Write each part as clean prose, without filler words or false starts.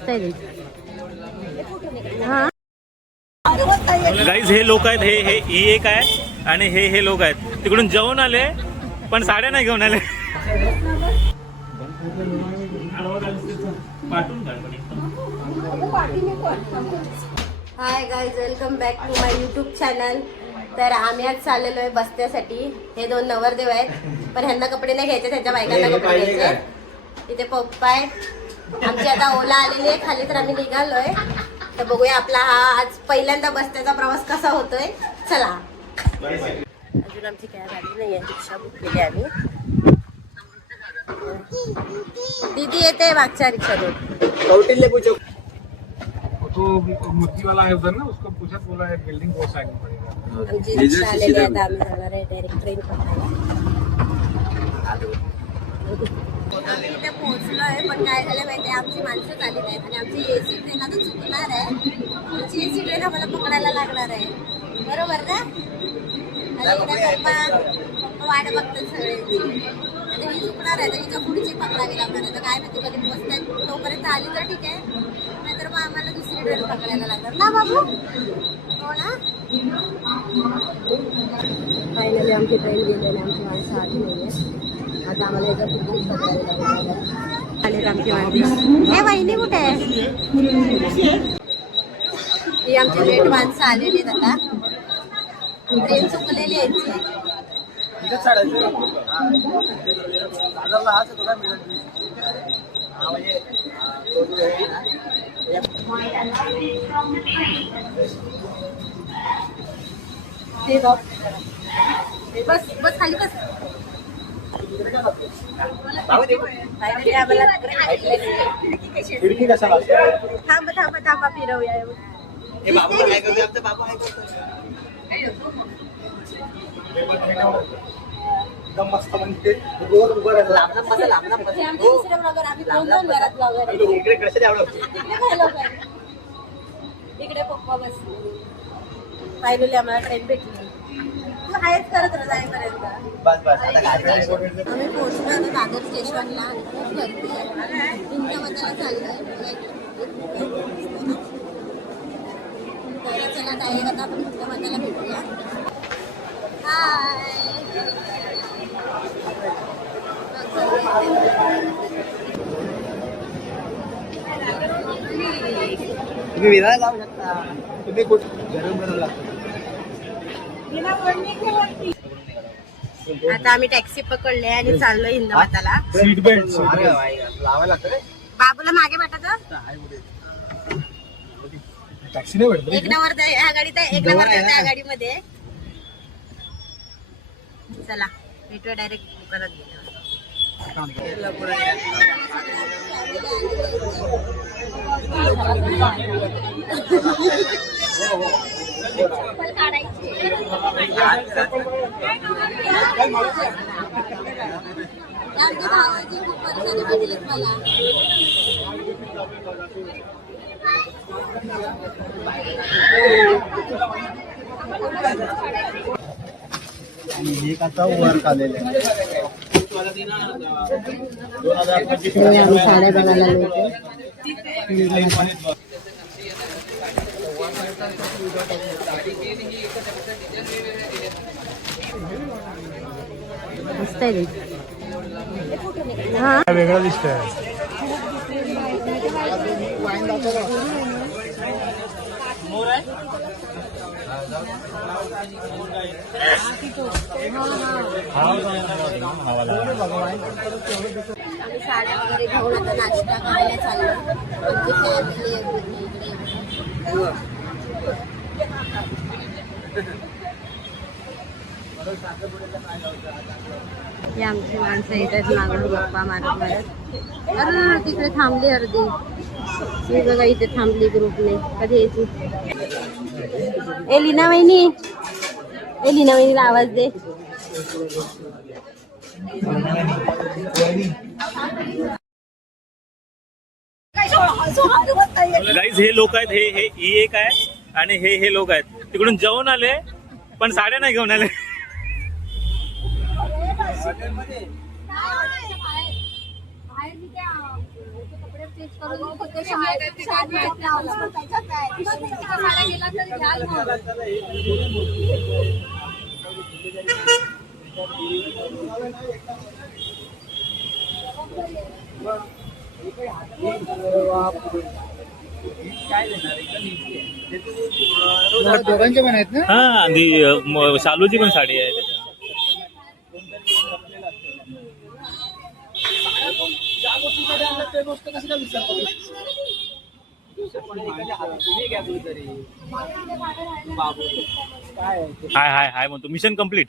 मस्त आहे. हा गाईज हे लोक आहेत, हे ही एक आहे आणि हे लोक आहेत तिकडून जेवून आले पण साड्या नाही घेऊन आले. Hi guys, welcome back to my YouTube channel. तर आम्ही आज चाललेलो आहे बस्त्यासाठी. हे दोन नवरदेव आहेत, पण ह्यांना कपडे नाही घ्यायचे, त्यांच्या बायकांना कपडे घ्यायचे. इथे पप्पा आहेत, आमची आता ओला आलेली आहे खाली, तर आम्ही निघालोय. तर बघूया आपला हा आज पहिल्यांदा बस्त्याचा प्रवास कसा होतोय. चला. अजून आमची काय गाडी नाही आहे, रिक्षा बुक केली आम्ही. दीदी येते मागच्या रिक्षातून. कौटिल्य पूछो तो मूर्ति वाला है उधर ना, उसको पूछा, बोला है बिल्डिंग वो साइड में पड़ेगा. आमची रिक्षा आलेली आहे, आता आम्ही जाणार आहे डायरेक्ट ट्रेन पकडायला. आम्ही इथे पोहोचलोय, पण काय झालं माहितीये, आमची माणसं चालली आहेत आणि आमची एसी ट्रेन आता चुकणार आहे. आमची एसी ट्रेन आम्हाला पकडायला लागणार आहे, बरोबर ना? आणि इकडे पप्पा वाट बघतात सगळे. आता ही चुकणार आहे, तर हिच्या पुढची पकडावी लागणार आहे. तर काय माहिती कधी पोहोचतात, तोपर्यंत आली तर ठीक आहे, नाहीतर मग आम्हाला दुसरी ट्रेन पकडायला लागणार ना बाबू. हो ना? फायनली आमची ट्रेन गेलेली, आमची माणसं आली नाहीये. आता आम्हाला याच्या पुढे पकडायला लागणार आले आमची माणसं. हे वहिनी कुठे आहे? ही आमची लेट माणसं आलेली आहेत. आता ट्रेन चुकलेली आहे यांची. बस बस खाली बस. थांबा थांबा थांबा, फिरवूया. मस्त म्हणजे रोज उभं राहिलं. इकडे पप्पा बस. फायनली आम्हाला ट्रेन भेटली. तू आहेच करत राहा जाईपर्यंत. आम्ही पोहोचलो आता दादर स्टेशनला. खूप गर्दी आहे, इंटरमध्येला चाललोय. तर चला डायरेक्ट आता आपण इंटरमध्येला भेटूया. हाय. तुम्ही विरार जाऊ शकता. तुम्ही कुठे गरम लागतो. आता आम्ही टॅक्सी पकडले आणि चाललोय हिंदमाताला. सीट बेल्ट लावायला लागतं. बाबूला मागे पाठवतो. टॅक्सी नाही भेटत. एक नंबर ह्या गाडीत आहे, एक नंबर त्या गाडीमध्ये. चला भेटूया डायरेक्ट दुकानात गेल्यावर. एक आता वर्क आलेलं आहे. 2025 आम्ही साड्या बघायला आलो. मस्त आहे. हा वेगळा दिसतोय. आम्ही साड्या वगैरे घेऊन आता नाश्ता करायला चाललो. आमची फॅमिली ही आमची माणसं येतात मागून गप्पा मारत मारत. अरे तिकडे थांबली अर्धी. मी बघा इथे थांबली ग्रुपने. कधी यायची? ए लीना वहिनी, ए लीना वहिनीला आवाज दे. गाईज हे लोक आहेत, हे ही एक आहे आणि हे लोक आहेत तिकडून जेवून आले पण साड्या नाही घेऊन आले. बाहेर मी त्या कपडे करून फक्त शाळेत लावलं पण त्याच्यात काय साड्या गेला तर घ्याल दोघांचे पण आहेत ना. हा आणि शालूची पण साडी आहे त्याच्या. हाय हाय हाय म्हणतो मिशन कम्प्लीट.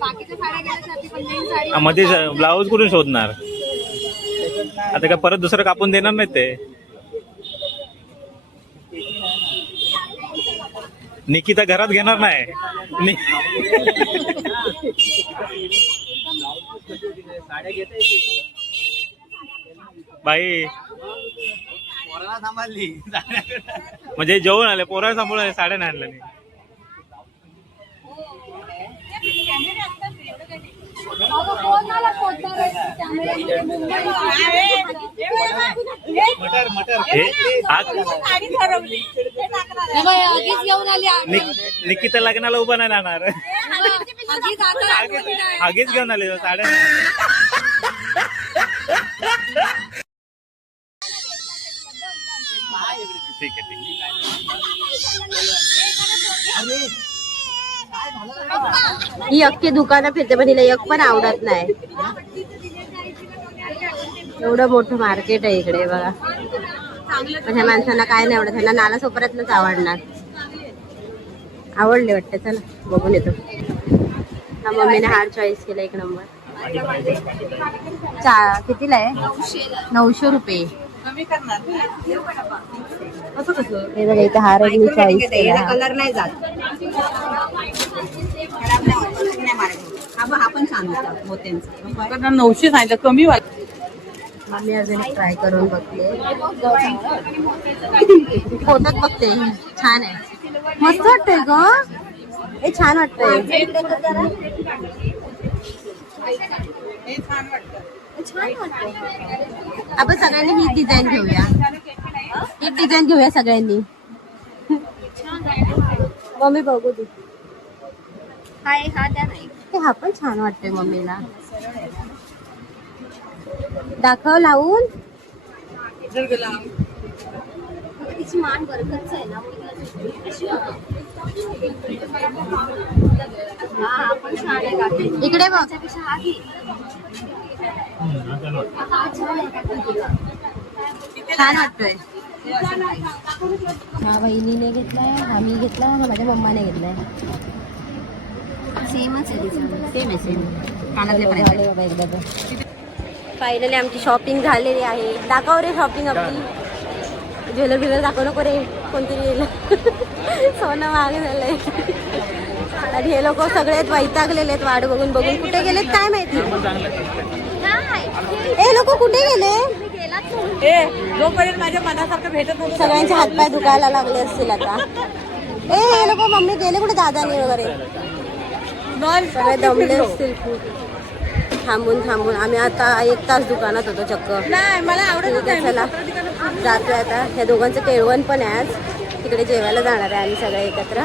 बाकीच्या साड्या गेल्यासाठी पण नवीन साडी मध्ये ब्लाऊज कुठून शोधणार आता काय परत दुसरं कापून देणार नाही ते. निकिता घरात घेणार नाही बाई म्हणजे जेवण आले पोरा सांभाळून साड्या नाही आणलं नाही. निकिता लग्नाला उभा नाही राहणार आगीच घेऊन आले साड्या. ठीक आहे ही अख्खी दुकानं फिरते पण तिला एक पण आवडत नाही. एवढं मोठं मार्केट आहे इकडे बघा. पण ह्या माणसांना काय नाही आवडत, ह्यांना नाला सोपऱ्यातलंच आवडणार. आवडले वाटतं, चला बघून येतो. हा मम्मीने हार चॉईस केला 1 नंबर. कितीला आहे? 900 रुपये. हे बघा इथे हार मी चॉईस केला. कलर नाही जात. हा पण छान होता मोत्यांचा. 900 सांगितलं कमी वाटत. मम्मी अजून एक ट्राय करून बघते. फोटोत बघते, छान आहे, मस्त वाटतंय ग. हे छान वाटतंय. आपण सगळ्यांनी ही डिझाईन घेऊया. एक डिझाईन घेऊया सगळ्यांनी. मम्मी बघू दे. हा त्या नाही, हा पण छान वाटतंय मम्मीला. दाखव लावून. तिची मान बरकच आहे ना. इकडे बघ. छान वाटतोय. हा बहिणीने घेतलाय, हा मी घेतला, हा माझ्या मम्माने घेतलाय. सेमच आहे, सेम आहे, सेम. कानातले पण एकदा. फायनली आमची शॉपिंग झालेली आहे. दाखव रे शॉपिंग आपली. ज्वेलर दाखव नको रे, कोणतरी येईल. सोनं महाग झालंय. आणि हे लोक सगळेच वैतागलेले आहेत वाट बघून बघून. कुठे गेलेत काय माहिती. हे लोक कुठे गेले? जोपर्यंत माझ्या मनासारखं भेटत नव्हतं. सगळ्यांचे हातपाय दुखायला लागले असतील आता. हे लोक मम्मी गेले कुठे दादानी वगैरे. सगळे दमले असतील खूप. थांबून आम्ही आता 1 तास दुकानात होतो चक्क. नाही मला आवडत नाही. चला जातोय आता. ह्या दोघांचं केळवण पण आहे आज. तिकडे जेवायला जाणार आहे आम्ही सगळे एकत्र.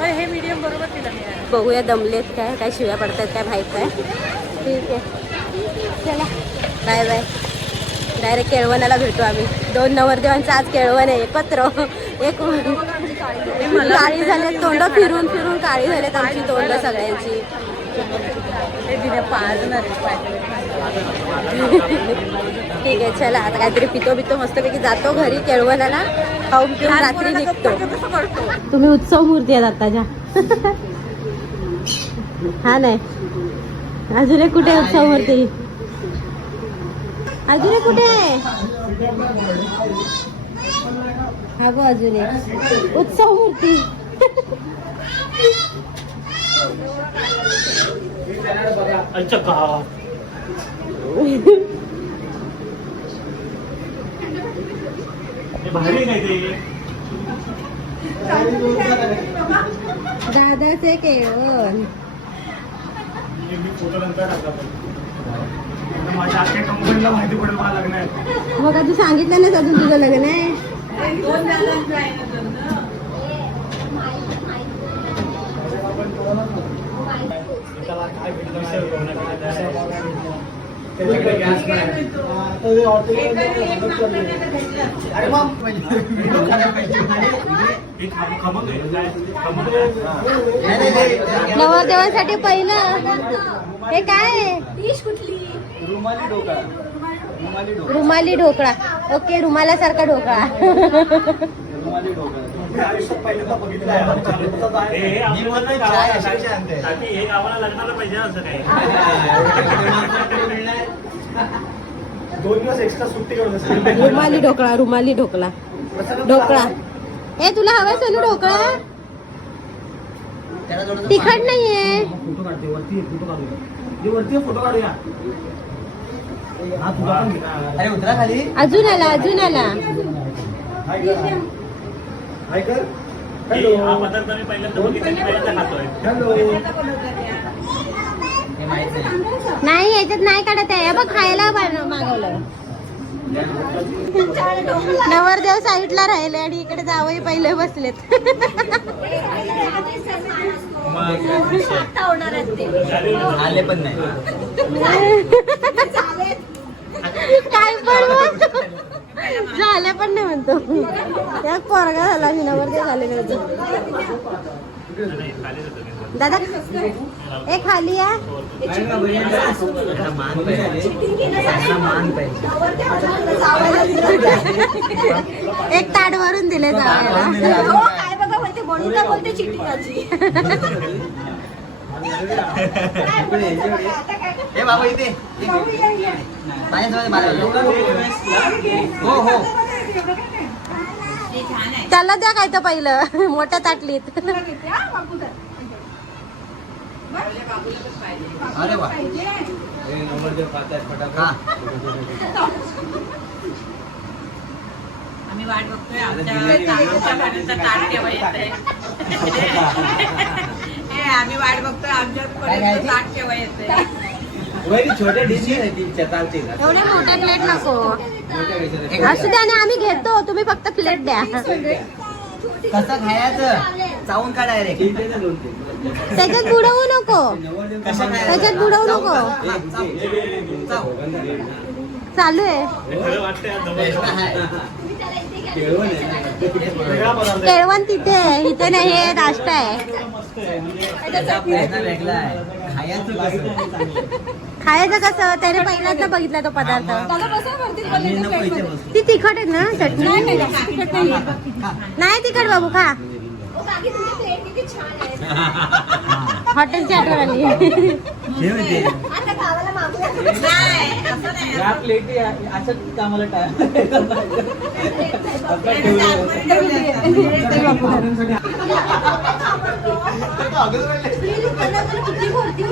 हे मीडियम बरोबर तिला बघूया दमलेत काय शिव्या पडतात काय माहित नाही. ठीक आहे चला बाय बाय. डायरेक्ट केळवणाला भेटू आम्ही. 2 नवरदेवांचं आज केळवण आहे एकत्र. एक काळी झालेत तोंड, फिरून काळी झालेत आमची तोंड सगळ्यांची. ठीक आहे चला आता काहीतरी पितो मस्तपैकी जातो घरी. केळवणाला खाऊन पिऊन रात्री निघतो. तुम्ही उत्सव मूर्ती आहेत आताच्या. हा नाही अजून एक कुठे उत्सव मूर्ती? अजून एक कुठे आहे? हा गो अजून एक उत्सव मूर्ती. दादाचे केळवण. माझ्या आख्या कंपनीला माहिती पडेल मला लग्न आहे. मग तू सांगितलं नाही अजून तुझं लग्न आहे. त्याच्याकडे गॅस नाही. अरे मग नवरदेवासाठी पहिलं हे काय आहे? रुमाली ढोकळा. ओके, रुमालासारखा ढोकळा. हे गावाला लग्नाला पाहिजे असं काही. 2 दिवस एक्स्ट्रा सुट्टी करून रुमाली ढोकळा. रुमाली ढोकळा. ढोकळा हे तुला हवंय सोनू ढोकळा? तिखट नाहीये. फोटो काढते वरती. फोटो काढूया. वरती फोटो काढूया. अरे उतरा खाली. अजून आला. हाय कर. हा पदार्थ मी पहिल्यांदा बघितला खातोय. नाही याच्यात नाही काढत आहे. बघ खायला मागवलं. नवरदेव साईडला राहिले आणि इकडे जावई पहिले बसलेत. आले पण नाही. काय पण झालं पण नाही म्हणतो. त्यात पोरगा झाला की नवरदेव झाले नाही. दादा ए खाली या. एक ताट भरून दिले जावयाला. काय बघा बोलते म्हणून का बोलते चिटिंगाची. हे बाबा इथे हो हो. त्याला द्या काय तर पहिलं मोठ्या ताटलीत. अरे वा. आम्ही वाट बघतोय आमच्या पर्यंत ताट केव्हा येतंय. आम्ही वाट बघतोय आमच्या ताट केव्हा येतंय. छोटे डिश चालते. एवढे मोठे प्लेट नको असू द्या. आणि आम्ही घेतो, तुम्ही फक्त प्लेट द्या. कसं खायचं चावून का डायरेक्ट. त्याच्यात बुडवू नको. त्याच्यात बुडवू नको. चालू आहे. केळवण तिथे आहे, इथे नाही. हे नाश्ता आहे. खायचं कसं? त्याने पहिल्यांदा बघितला तो पदार्थ. ती तिखट आहे ना चटणी? नाही तिखट बाबू, खा. हॉटेलची आठवण आली. आता गावाला मागूया. या प्लेटी असं कामाला किती भरती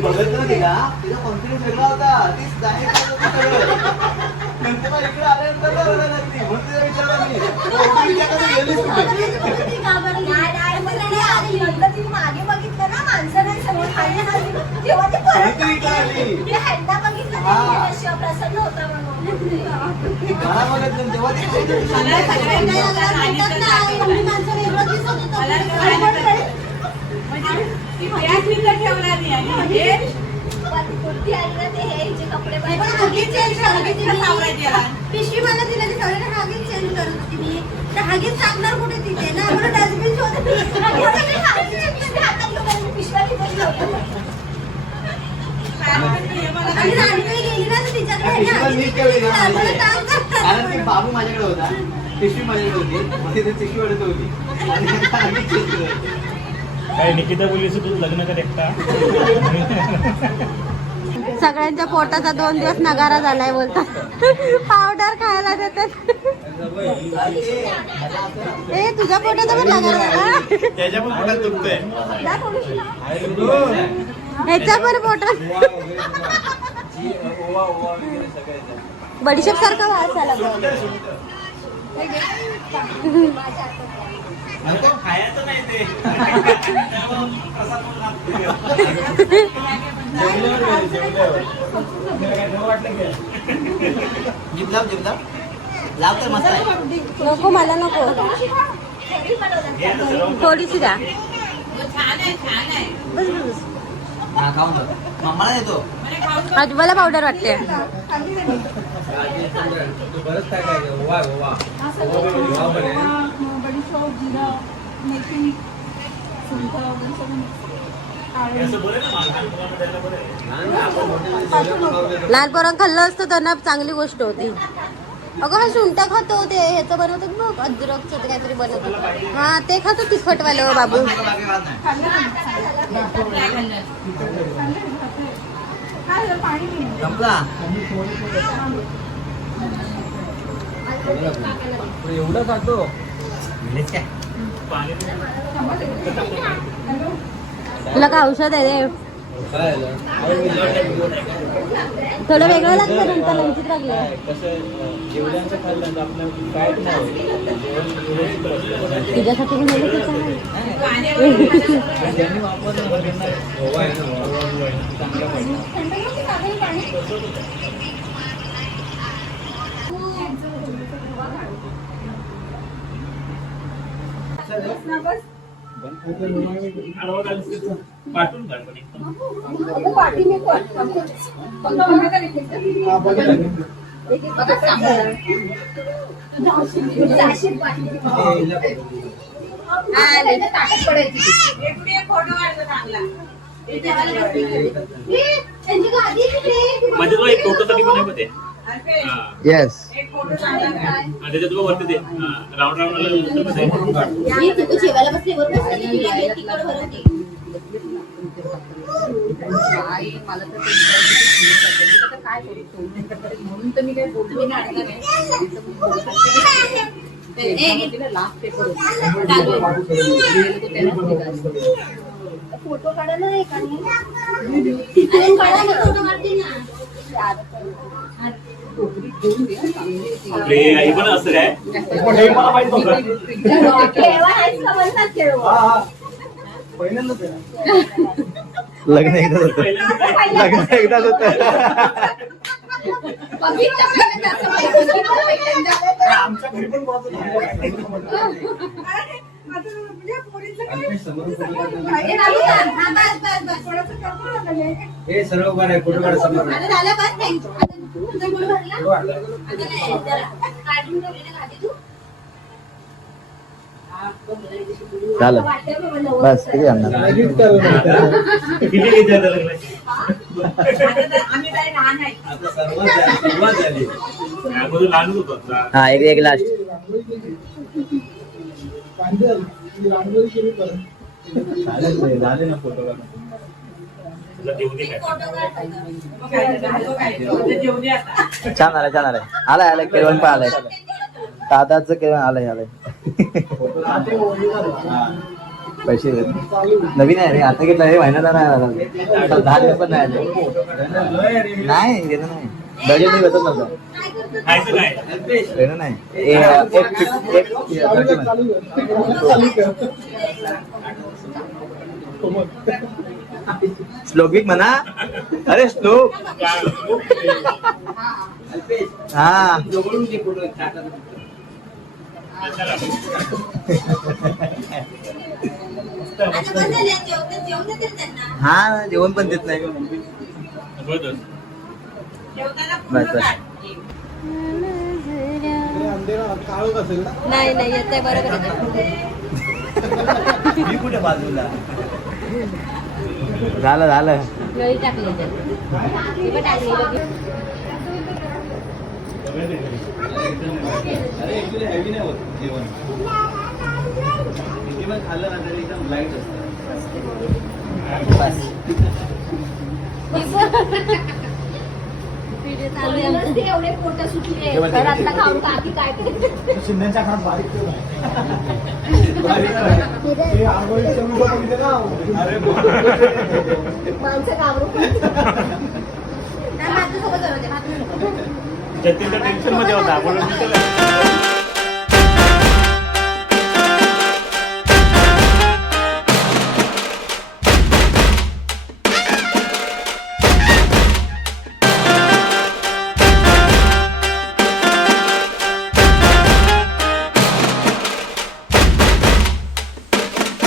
बघत ना तिला तिचा कॉन्फिडन्स वेगळा होता. इकडे आल्यानंतर मागे बघितलं ना माणसं नाही समोर खाली तेव्हा ते हँडा बघितलं प्रसन्न होता पिशवी मला दिला की सगळ्यांना हागीच चेंज करत होती मी. तर हागीच टाकणार कुठे तिथे ना. मला डस्टबिन बाबू माझ्याकडे होता. पिशवी माझ्याकडे होती. पिशवी वाढत होती. काय निकिता बोलीचं तू लग्न कर एकटा. सगळ्यांच्या पोटाचा 2 दिवस नगारा झालाय बोलतात. पावडर खायला देतात. ए तुझ्या पोटाचा पण नगारा झाला. त्याच्या पण पोटात दुखतंय. ह्याच्या पण पोटात बडीशेप सारखा वास आला. खायचं नाही ते प्रसाद म्हणून लागतो. लाव तर मस्त आहे. नको मला नको थोडीशी द्या बस बस हा खाऊन जाऊ. मम्माला देतो. अजवाला पावडर वाटते बरंच काय काय ओवा ओवा ओवा पण आहे. असं बरं ना मालकाला द्यायला बरं आहे. लहान पोरांना खाल्लं असतं त्यांना चांगली गोष्ट होती. अगं हा सुंठा खातो ते ह्याचं बनवतात बघ अद्रकचं ते काहीतरी बनवतात हा ते खातो तिखटवालं बाबू बाकी खात नाही. संपला. एवढं खातो हेच काय? तुला काय औषध आहे रे थोडं वेगळं लागतं नंतर विचित्र लागलं तुझ्यासाठी पण वेगळं कसं आहे? ओवा आहे ना ओवा. पाठवून काढ पण एकदम. म्हणजे तो एक फोटो साठी पण आहे बघ ते. येस. त्याच्यात बघ वरती ते राऊंड शेवायला बसली बरोबर मला तर काय करू म्हणून तर मी काही बोललो नाही लास्ट पेपर फोटो काढा ना एक आणि आपले आई पण असं काय लग्न एकदाच होतं. लग्न एकदाच होतं. आमच्या घरी पण हे सर्व बरं आहे फोटो काढा समोर. झालं बस किती आणणार. किती विचारलं लग्नाची? आता सुरुवात झाली. अगोदर लहानच होतो आता. हा एक लास्ट. झाले ना फोटो काढा. तुला देऊ दे काय? छान आलाय छान आलाय. आलाय केळवण पण आलाय. दादाचं केळवण आलंय. पैसे नवीन आहे रे आता घेतलं हे महिन्याला नाही 10 पण नाही आले. नाही घेणं नाही बजेट नाही भेटत नव्हतं. खायचं काय? घेणं नाही श्लोकिक म्हणा. अरे श्लोक हा हा जेवण पण देत नाही. बरं. बस बस नाही नाही येत बरोबर मी कुठे बाजूला झालं गळी टाकली टाकली अरे ऍक्च्युली हेवी नाही होत जेवण. किती पण खाल्लं ना तरी एकदम लाईट असतं. एवढे फोटो सुटले तर आता खाऊन टाकी काय करायचं. शिंद्यांच्या खात बारीक माणसं घाबरून जतीनच्या टेन्शन मध्ये होता म्हणून